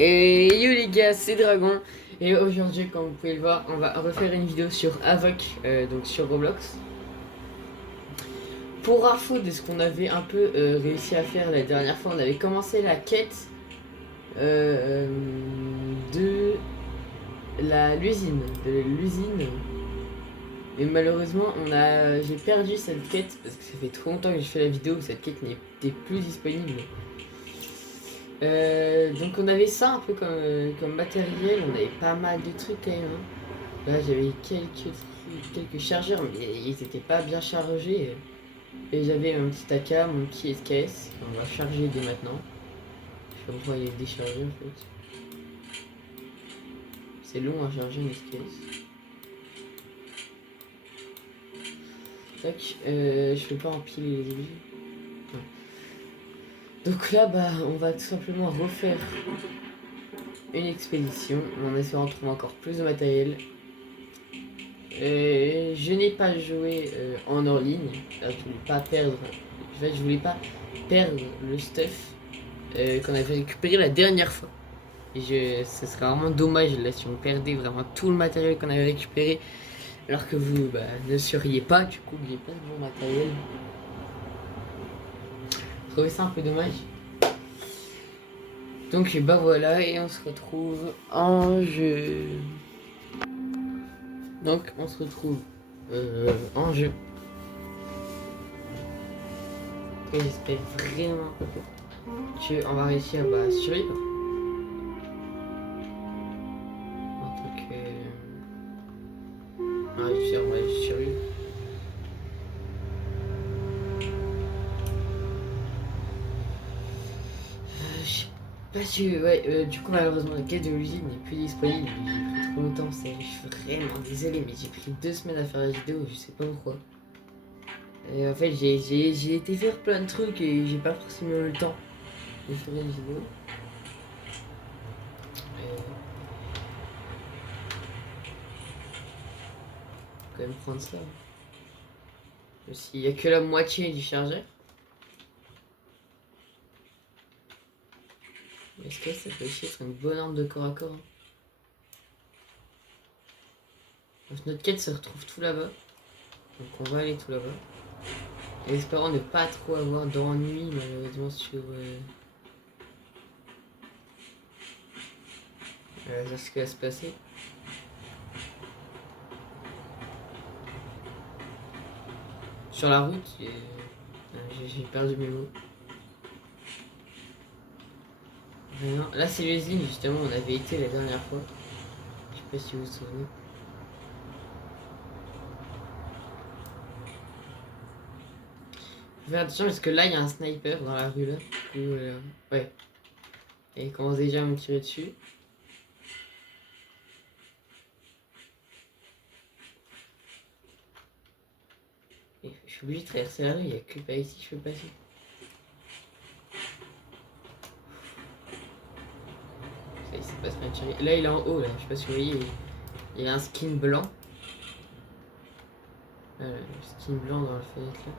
Et yo les gars, c'est Dragon. Et aujourd'hui, comme vous pouvez le voir, on va refaire une vidéo sur Avoc, donc sur Roblox. Pour info de ce qu'on avait un peu réussi à faire la dernière fois, on avait commencé la quête de l'usine. Et malheureusement, j'ai perdu cette quête parce que ça fait trop longtemps que j'ai fait la vidéo, cette quête n'était plus disponible. Donc on avait ça un peu comme matériel, on avait pas mal de trucs quand même. Là j'avais quelques chargeurs mais ils étaient pas bien chargés. Et j'avais mon petit AK, mon petit SKS, on va charger dès maintenant. Je sais pas pourquoi il est déchargé en fait. C'est long à charger un SKS. Tac, je peux pas empiler les objets. Donc là bah on va tout simplement refaire une expédition en espérant trouver encore plus de matériel. Je n'ai pas joué en hors ligne. Je voulais pas perdre. En fait, je voulais pas perdre le stuff qu'on avait récupéré la dernière fois. Et ce serait vraiment dommage là si on perdait vraiment tout le matériel qu'on avait récupéré alors que vous ne seriez pas. Du coup, il n'y a pas de bon matériel. Je trouvais ça un peu dommage. Donc bah voilà, et on se retrouve en jeu. Donc on se retrouve en jeu. Et j'espère vraiment qu'on va réussir à survivre. En tant que... Ouais, on va survivre. Je sais pas si... Ouais, du coup malheureusement la quête de l'usine n'est plus disponible. J'ai pris trop longtemps, je suis vraiment désolé, mais j'ai pris 2 semaines à faire la vidéo, je sais pas pourquoi. Et en fait j'ai été faire plein de trucs et j'ai pas forcément eu le temps de faire une vidéo. Quand même prendre ça. S'il y a que la moitié du chargeur. Est-ce que ça peut aussi être une bonne arme de corps à corps? Notre quête se retrouve tout là-bas. Donc on va aller tout là-bas. Et espérant ne pas trop avoir d'ennui malheureusement sur ce qui va se passer. Sur la route, j'ai perdu mes mots. Rien. Là c'est l'usine justement, on avait été la dernière fois. Je sais pas si vous vous souvenez. Fais attention parce que là il y a un sniper dans la rue là. Ouais. Et il commence déjà à me tirer dessus. Et je suis obligé de traverser la rue, il n'y a que pas ici que je peux passer. Ça y est, c'est pas très tiré. Là il est en haut là, je sais pas si vous voyez, il a un skin blanc. Voilà, le skin blanc dans la fenêtre là.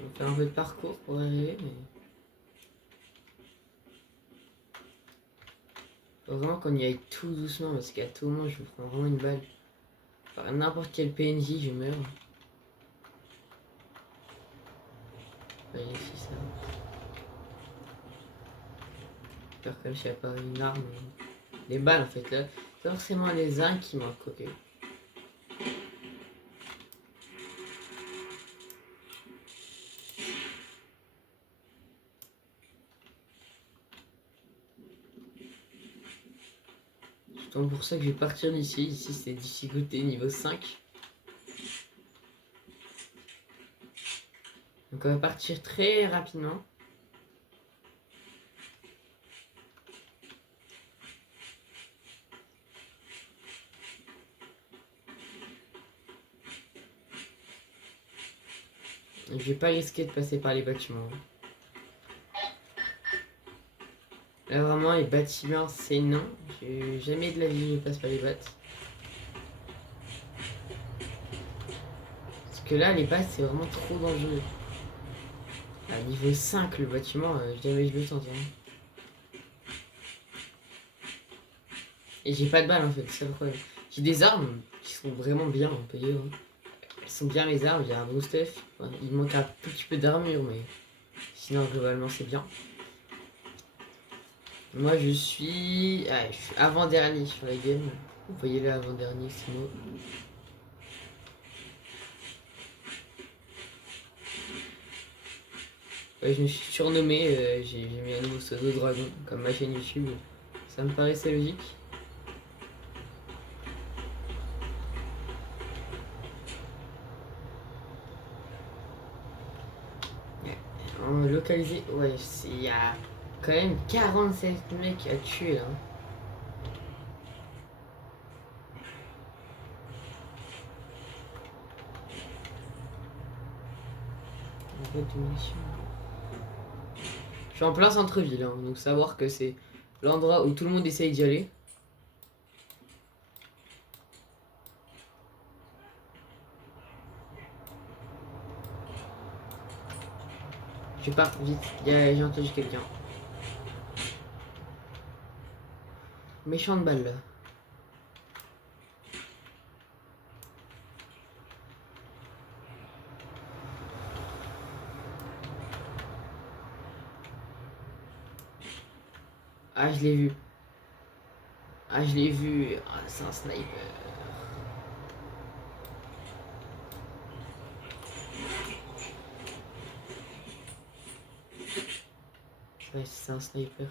On va faire un peu de parcours pour arriver, mais... Faut vraiment qu'on y aille tout doucement parce qu'à tout moment je me prends vraiment une balle. Par n'importe quel PNJ je meurs. Ici ça. Peur comme s'il n'y a pas une arme. Les balles en fait là. C'est forcément les uns qui manquent, ok. C'est pour ça que je vais partir d'ici. Ici c'est difficulté niveau 5. Donc on va partir très rapidement. Je vais pas risquer de passer par les bâtiments. Là vraiment les bâtiments c'est non. Jamais de la vie je passe par les bâtiments. que là, les passes, c'est vraiment trop dangereux. À niveau 5, le bâtiment, jamais je le tente. Hein. Et j'ai pas de balles en fait, c'est ça le problème. J'ai des armes qui sont vraiment bien en PE. Hein. Elles sont bien mes armes, j'ai un gros stuff. Enfin, il manque un tout petit peu d'armure, mais sinon globalement c'est bien. Moi je suis avant-dernier sur la game. Vous voyez là avant-dernier, c'est moi. Ouais, je me suis surnommé, j'ai mis un nouveau pseudo dragon, comme ma chaîne YouTube. Ça me paraissait logique. Localisé, ouais, il y a quand même 47 mecs à tuer là. Je suis en plein centre-ville, hein, donc savoir que c'est l'endroit où tout le monde essaye d'y aller. Je pars vite, j'ai entendu quelqu'un. Méchante balle là. Ah, je l'ai vu. Ah, je l'ai vu. Ah, c'est un sniper. Ouais, c'est un sniper.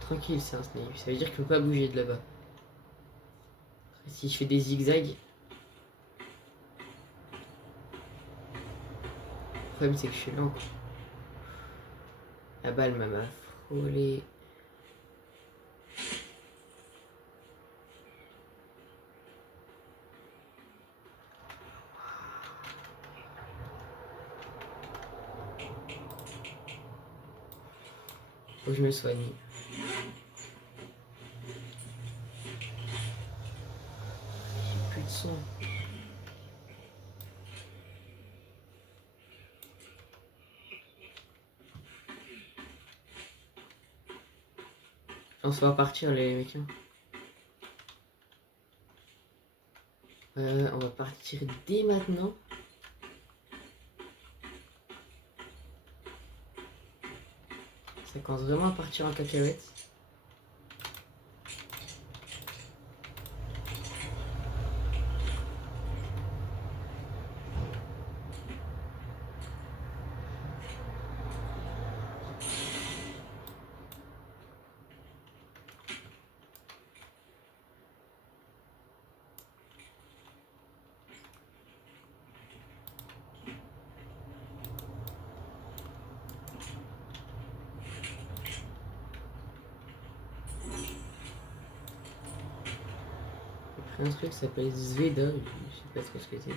Tranquille, c'est un sniper. Ça veut dire que je peux pas bouger de là-bas. Si je fais des zigzags. Le problème, c'est que je suis lent. La balle m'a frôlé. Faut que je me soigne. J'ai plus de son. Je pense qu'on va partir les mecs. Hein. On va partir dès maintenant. Ça commence vraiment à partir en cacahuète. J'ai pris un truc qui s'appelle Zveda, je sais pas trop ce que c'est.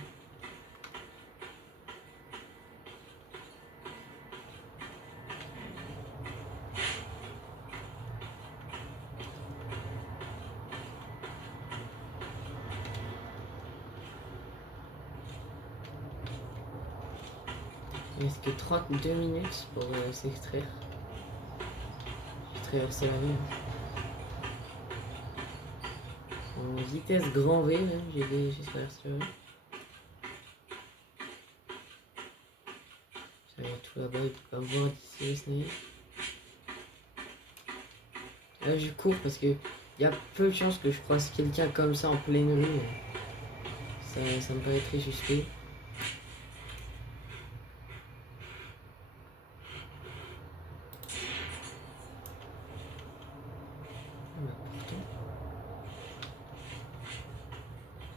Il reste que 32 minutes pour s'extraire. J'ai traversé la rue. En vitesse grand V, même, j'ai traversé la rue. J'arrive tout là-bas, il peut pas me voir d'ici le sniper. Là, je cours parce que il y a peu de chances que je croise quelqu'un comme ça en pleine rue. Ça me paraît très suspect.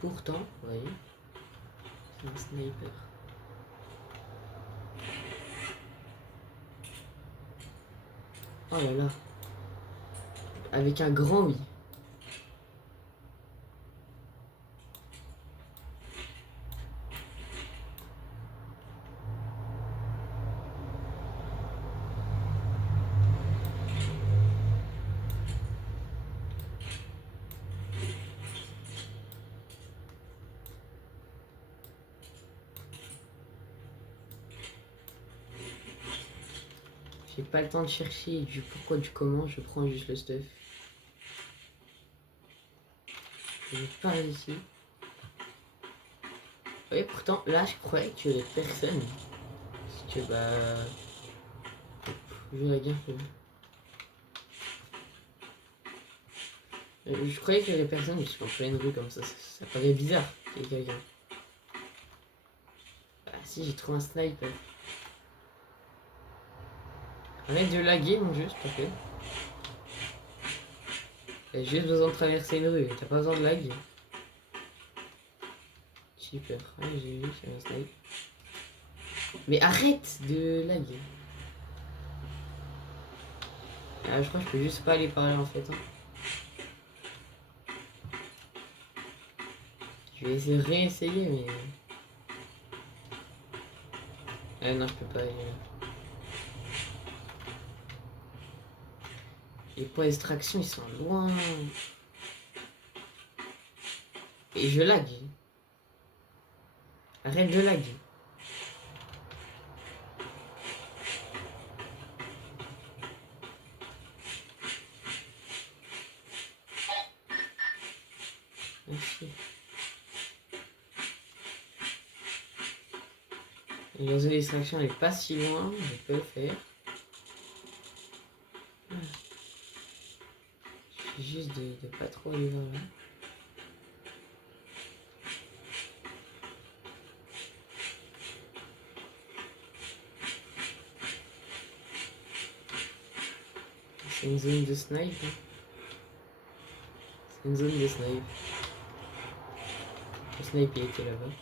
Pourtant, vous voyez, c'est un sniper. Oh là là. Avec un grand oui. J'ai pas le temps de chercher du pourquoi, du comment, je prends juste le stuff. Je pars ici. Oui, pourtant, là, je croyais qu'il y avait personne. Parce que, bah... Je la guerre, je croyais qu'il y avait personne, je suis en pleine rue comme ça paraît bizarre qu'il y ait quelqu'un. Ah si, j'ai trouvé un sniper. Arrête de laguer mon jeu, s'il te plaît. T'as juste besoin de traverser une rue, t'as pas besoin de lag. Super, ouais, j'ai vu qu'il y avait un sniper. Mais arrête de lag. Ah, je crois que je peux juste pas aller par là en fait. Hein. Je vais essayer de réessayer mais... Ah non, je peux pas aller là. Les points d'extraction ils sont loin. Et je lag. Arrête de lag. Merci. La zone d'extraction elle est pas si loin, je peux le faire. Il suffit juste de pas trop aller vers là. C'est une zone de snipe. Hein. C'est une zone de snipe. Le snipe il était là-bas.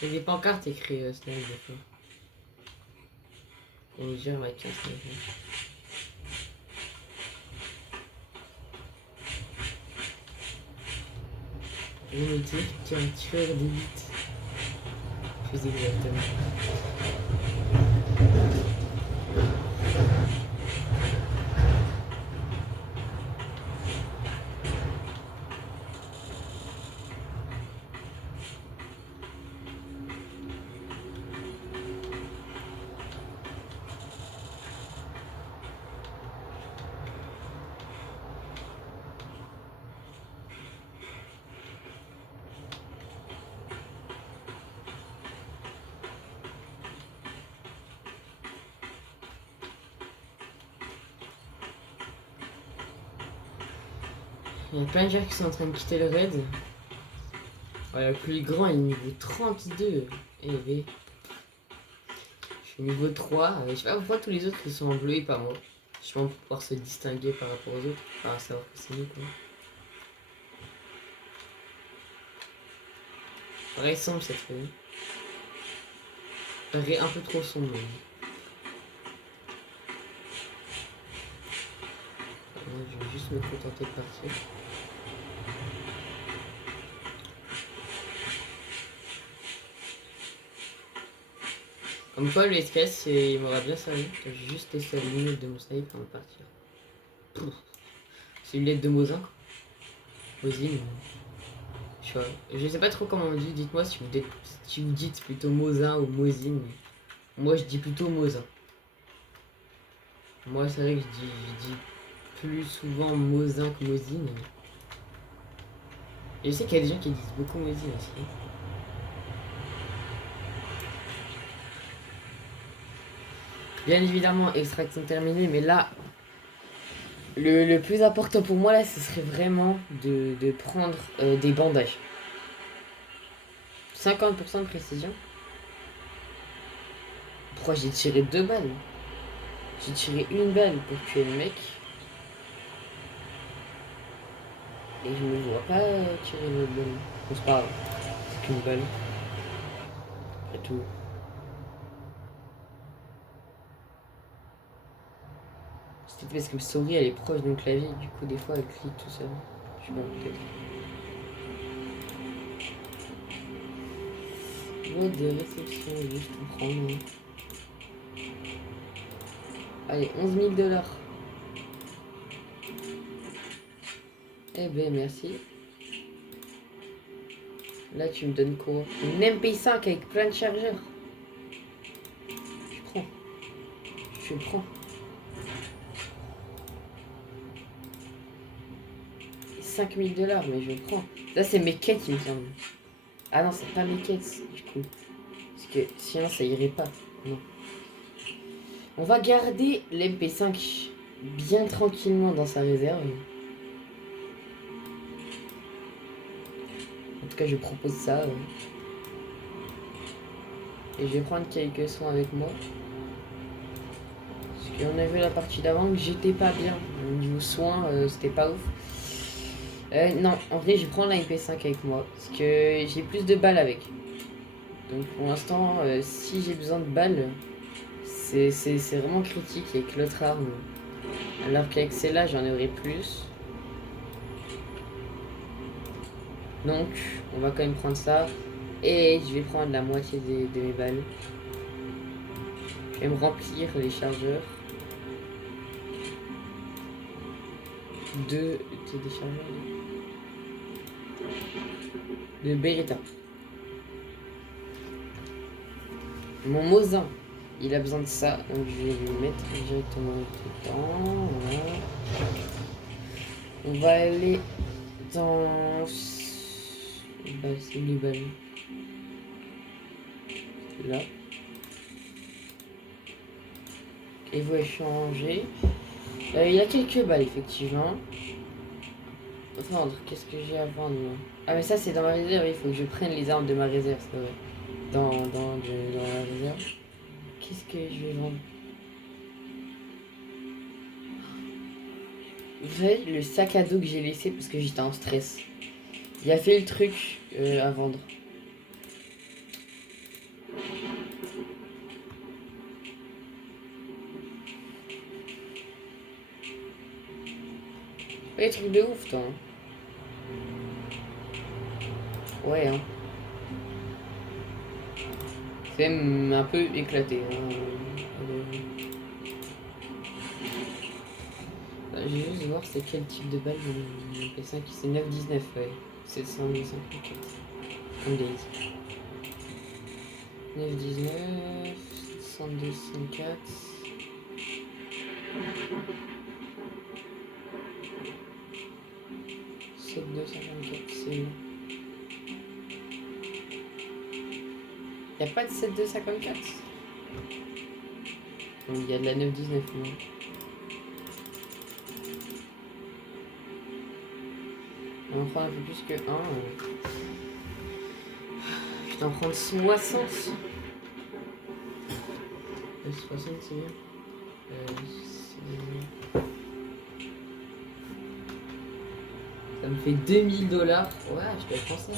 Il y a des pancartes écrites snipe des fois. On nous dit avec un snipe. Je vais me dire qu'il y a un tueur d'élite. Plus exactement. Il y a plein de gens qui sont en train de quitter le raid. Ouais, le plus grand est niveau 32. Eh ben. Je suis niveau 3. Je sais pas pourquoi tous les autres ils sont en bleu et pas moi. Je pense pour pouvoir se distinguer par rapport aux autres. Enfin, savoir que c'est nous quoi. Pareil sombre cette fois. Paraît un peu trop sombre même. Je vais juste me contenter de partir. Comme quoi, le SKS, il m'aura bien servi. J'ai juste laissé la lunette de mon snipe avant de partir. C'est une lunette de Mosin. Mosine. Je sais pas trop comment on dit. Dites-moi si vous dites plutôt Mosin ou Mosine. Moi, je dis plutôt Mosin. Moi, c'est vrai que je dis plus souvent Mosin que Mosine. Et je sais qu'il y a des gens qui disent beaucoup Mosine aussi. Bien évidemment, extraction terminée, mais là, le plus important pour moi, là, ce serait vraiment de prendre des bandages. 50% de précision. Pourquoi j'ai tiré 2 balles? J'ai tiré une balle pour tuer le mec. Et je ne vois pas tirer l'autre balle. Bon, c'est pas grave. C'est qu'une balle. C'est tout. C'est peut-être parce que le souris elle est proche de mon clavier, du coup des fois elle clique tout seul. Je suis bon peut-être. Mode de réception, oui, je comprends. Allez, 11 000 $. Eh ben merci. Là tu me donnes quoi? Une MP5 avec plein de chargeurs. je prends. 5000 $, mais je prends. Ça, c'est mes quêtes, il me semble. Ah non, c'est pas mes quêtes, du coup. Parce que sinon, ça irait pas. Non. On va garder l'MP5 bien tranquillement dans sa réserve. En tout cas, je propose ça. Et je vais prendre quelques soins avec moi. Parce qu'on a vu la partie d'avant que j'étais pas bien. Au niveau soins, c'était pas ouf. Non, en vrai, je prends la MP5 avec moi. Parce que j'ai plus de balles avec. Donc pour l'instant, si j'ai besoin de balles, c'est vraiment critique avec l'autre arme. Alors qu'avec celle-là, j'en aurais plus. Donc, on va quand même prendre ça. Et je vais prendre la moitié de mes balles. Je vais me remplir les chargeurs. Des chargeurs de Beretta. Mon Mosin, il a besoin de ça. Donc je vais lui mettre directement dedans. Voilà. On va aller dans... Bah, c'est les balles. Là. Et vous échanger. Il y a quelques balles, effectivement. Vendre, qu'est-ce que j'ai à vendre moi? Ah, mais ça, c'est dans ma réserve. Il faut que je prenne les armes de ma réserve, c'est vrai. Dans la réserve. Qu'est-ce que je vais vendre? Vous savez, le sac à dos que j'ai laissé parce que j'étais en stress. Il a fait le truc à vendre. Pas des trucs de ouf, toi. Hein. Ouais, hein. C'est même un peu éclaté. Hein. Je vais juste voir c'est quel type de balle mon MP5. C'est 9,19, ouais. 754. Comme des 9,19, 102,64. C'est 254, c'est où? Y'a pas de 7254? Il y a de la 919 non. On va en prendre un peu plus que 1. Je vais en prendre 60. 60 c'est bien. Ça me fait 2000 $. Ouais, je peux prendre ça.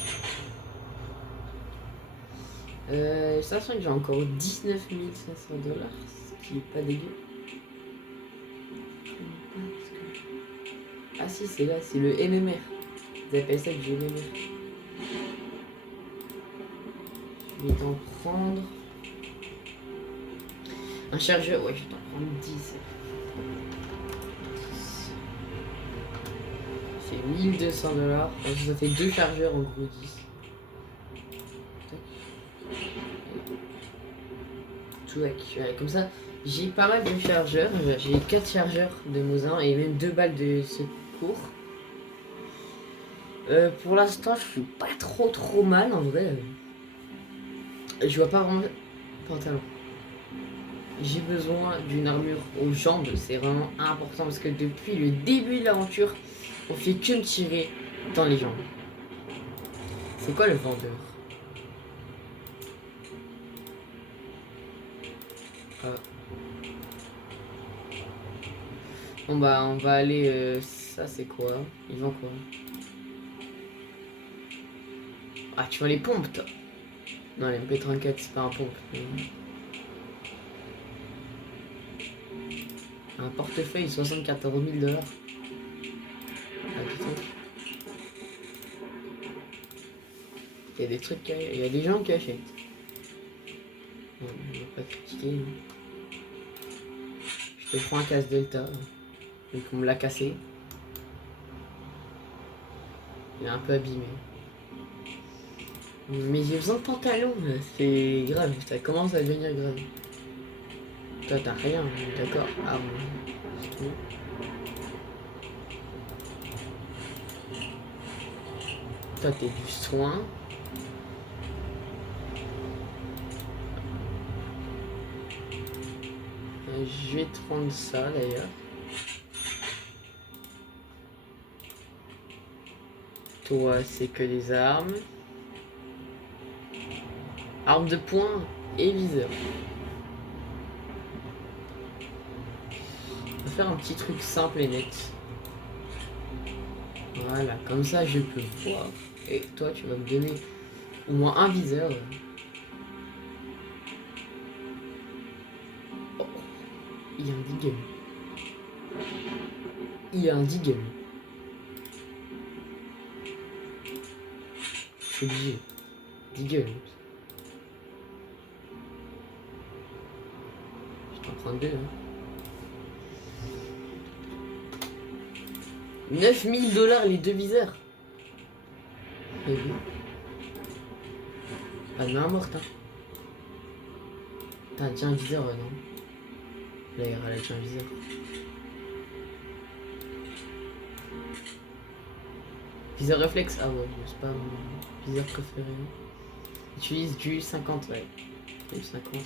Sachant que j'ai encore 19 500 $, ce qui est pas dégueu. Ah si, c'est là, c'est le MMR. Ils appellent ça du MMR. Je vais t'en prendre... Un chargeur, ouais, je vais t'en prendre 10. Ça fait 1200 $. Ça fait 2 chargeurs en gros 10. Tout ouais, comme ça, j'ai pas mal de chargeurs. J'ai 4 chargeurs de Mosin et même 2 balles de secours. Pour l'instant, je suis pas trop mal en vrai. Je vois pas vraiment pantalon. J'ai besoin d'une armure aux jambes, c'est vraiment important parce que depuis le début de l'aventure, on fait que me tirer dans les jambes. C'est quoi le vendeur? Ah. Bon bah on va aller... ça c'est quoi? Ils vendent quoi? Ah tu vois les pompes toi? Non les MP34 c'est pas un pompe. Un portefeuille 74 000 $. Ah putain. Il y a des trucs, il y a des gens qui achètent. On va pas critiquer. Je te prends un casse Delta. Donc on me l'a cassé. Il est un peu abîmé. Mais j'ai besoin de pantalon, c'est grave, ça commence à devenir grave. Toi, t'as rien, d'accord. Ah bon, c'est tout. Toi, t'es du soin. Je vais te prendre ça d'ailleurs. Toi, c'est que des armes. Armes de poing et viseur. On va faire un petit truc simple et net. Voilà, comme ça je peux voir. Et toi, tu vas me donner au moins un viseur. Oh, il y a un deagle. Il y a un deagle. Je suis obligé. Deagle. Je t'en prends deux. Hein. 9000 $ les deux viseurs. Et oui. Ah non, morte. Hein. T'as déjà un viseur, non? Là, il y aura déjà un viseur. Viseur réflexe. Ah ouais, c'est pas mon viseur préféré. Utilise du 50, ouais. Du 50.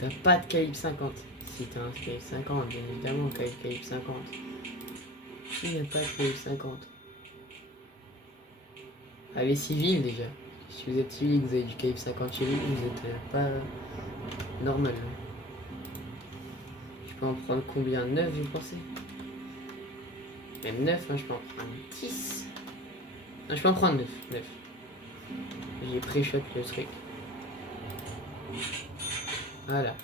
T'as pas de calibre 50. Si t'as un calibre 50, bien évidemment, calibre 50. Qui n'a pas de calibre 50? Allez, civil déjà. Si vous êtes civil et que vous avez du calibre 50 chez vous, vous êtes pas normal. Je peux en prendre combien? 9, vous pensez? Même 9, hein, je peux en prendre 10. Non, je peux en prendre 9. J'ai pré-shot le truc. Voilà.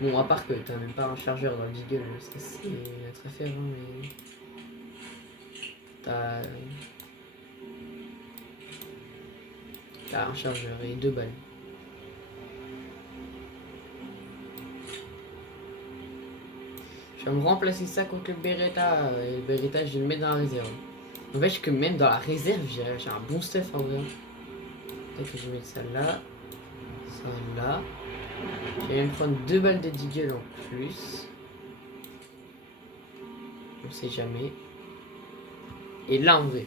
Bon, à part que t'as même pas un chargeur dans le Deagle, ça c'est notre affaire, hein, mais... T'as un chargeur et 2 balles. Je vais me remplacer ça contre le Beretta. Et le Beretta, je vais le mettre dans la réserve. En fait, que même dans la réserve, j'ai un bon stuff en vrai. Peut-être que je vais mettre ça là. Ça là. Je vais même prendre 2 balles de Deagle en plus. On sait jamais. Et là, en vrai,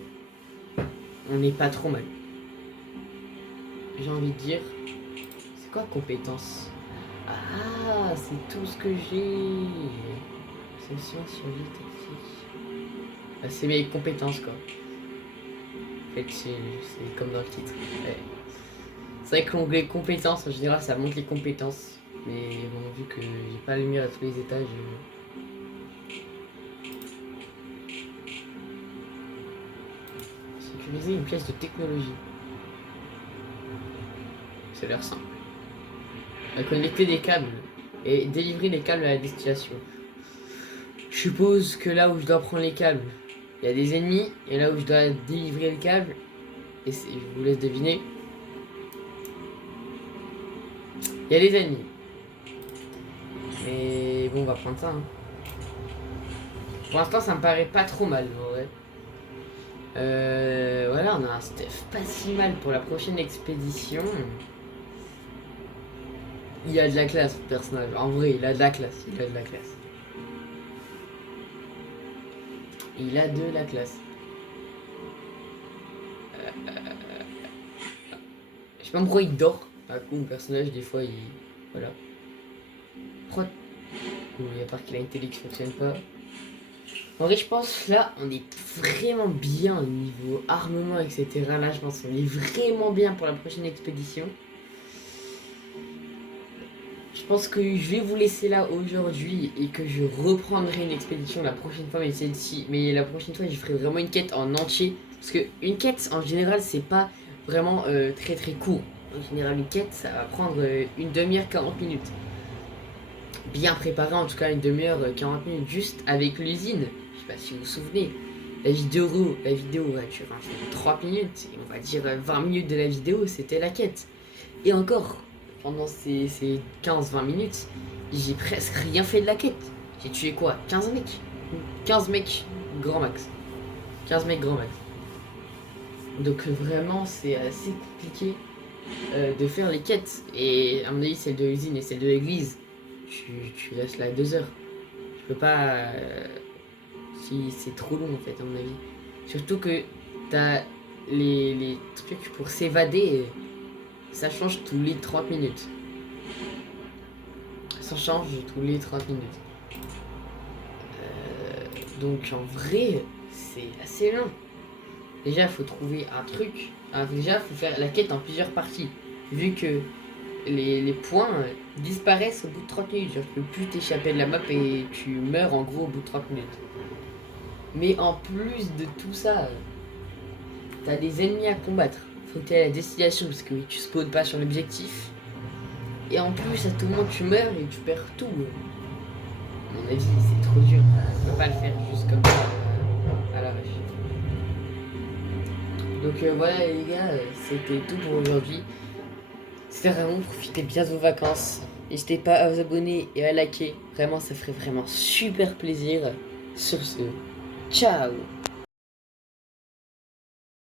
on n'est pas trop mal. J'ai envie de dire... C'est quoi compétence? Ah, c'est tout ce que j'ai. Session, survie, tactique. Ah, c'est mes compétences, quoi. En fait, c'est comme dans le titre. Ouais. C'est vrai que l'onglet compétences, en général, ça montre les compétences. Mais bon, vu que j'ai pas la lumière à tous les étages... Sécuriser une pièce de technologie. Ça a l'air simple. Connecter des câbles et délivrer les câbles à la destination. Je suppose que là où je dois prendre les câbles, il y a des ennemis, et là où je dois délivrer le câble, et je vous laisse deviner, il y a des ennemis. Mais bon, on va prendre ça. Hein. Pour l'instant, ça me paraît pas trop mal, en vrai. Voilà, on a un stuff pas si mal pour la prochaine expédition. Il a de la classe, le personnage. En vrai, il a de la classe. Il a de la classe. Il a de la classe. Je sais pas pourquoi il dort. À coup, mon personnage, des fois, il... Voilà. Pourquoi... Oui, à part qu'il a une télé qui fonctionne pas. En vrai, je pense, là, on est vraiment bien au niveau armement, etc. Là, je pense qu'on est vraiment bien pour la prochaine expédition. Je pense que je vais vous laisser là aujourd'hui et que je reprendrai une expédition la prochaine fois, mais celle-ci, mais la prochaine fois je ferai vraiment une quête en entier, parce que une quête en général c'est pas vraiment très très court. En général une quête ça va prendre une demi-heure 40 minutes. Bien préparé en tout cas une demi-heure 40 minutes juste avec l'usine. Je sais pas si vous vous souvenez. La vidéo va durer 3 minutes et on va dire 20 minutes de la vidéo c'était la quête. Et encore. Pendant ces 15-20 minutes, j'ai presque rien fait de la quête. J'ai tué quoi? 15 mecs? 15 mecs grand max. 15 mecs grand max. Donc vraiment c'est assez compliqué de faire les quêtes. Et à mon avis celle de l'usine et celle de l'église, tu restes là 2 heures. Je peux pas... si c'est trop long en fait à mon avis. Surtout que t'as les trucs pour s'évader, ça change tous les 30 minutes. Ça change tous les 30 minutes. Donc en vrai, c'est assez long. Déjà, il faut trouver un truc. Déjà, il faut faire la quête en plusieurs parties. Vu que les points disparaissent au bout de 30 minutes. Genre, tu peux plus t'échapper de la map et tu meurs en gros au bout de 30 minutes. Mais en plus de tout ça, t'as des ennemis à combattre. Faut que tu aies la destination parce que tu spawns pas sur l'objectif. Et en plus, à tout moment, tu meurs et tu perds tout. À mon avis, c'est trop dur. On peut pas le faire juste comme ça à la vache. Donc voilà les gars, c'était tout pour aujourd'hui. C'était vraiment, profitez bien de vos vacances. N'hésitez pas à vous abonner et à liker. Vraiment, ça ferait vraiment super plaisir. Sur ce, ciao!